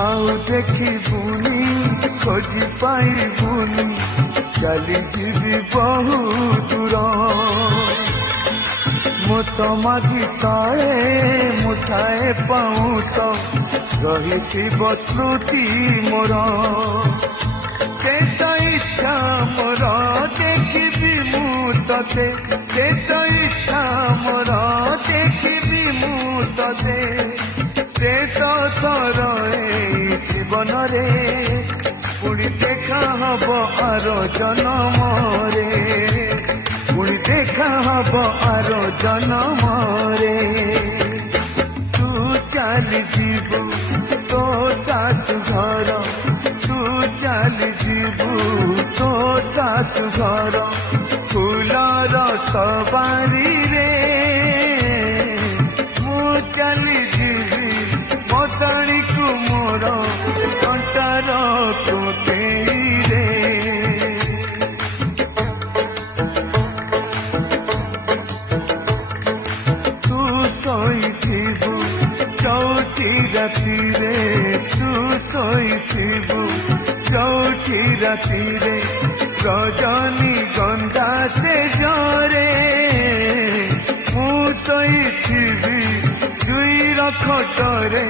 आउ देखिबुनी खोजी पाइबुनी चली जीवी बहु दूर मो समाधि तले मुठाए पाउस रहिथिब स्मृति मोर शेष इच्छा मोर देखिबि मु तते शेष इच्छा मोर देखिबि मु तते शेष थर जीवन रे पुणी देखा हब आर जन्म रे पुणी देखा हब आर जन्म रे तू चली जीवु तो सासु घर तू चली जीवु तो सासु घर फूलर सवारी रे मु चली जीवी मशाणी को मोर अंटार कोटेई रे तू शोइथिबु चौथी राति रे तू शोइथिबु चौथी राति रे रजनी गंधा से जरे मु शोइथिबि दुई रखटरे